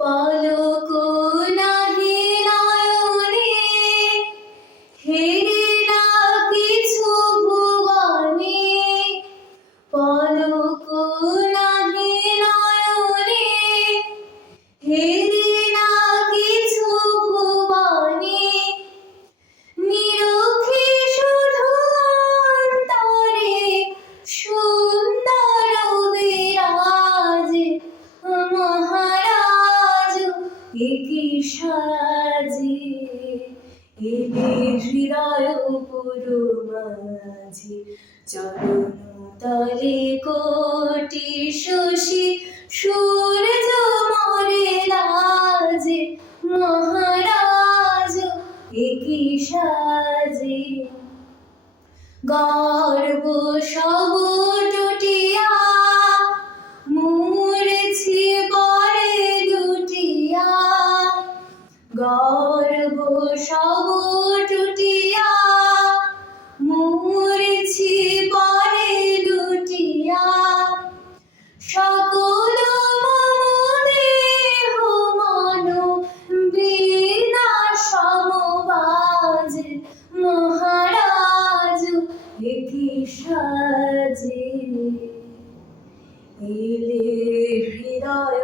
পলক নাহি নয়নে হেরে না কিছু ভুবনে, পলক নাহি নয়নে হেরে না কিছু ভুবনে, নিরখে শুধু অন্তরে সুন্দর বিরাজে, মহারাজ একি সাজে এলে হৃদয় পুরো মাঝে, চরণ তলে কোটি শশী সূর্য মরে লাজে, মহারাজ একি সাজে। গর্ব সব টুটিয়া মূর্ছি পরে লুটিয়া, গর্ব সব টুটিয়া মূর্ছি পরে লুটিয়া, সকল দেহ মন বীণা সমবাজে, মহারাজ একি সাজে এলে হৃদয়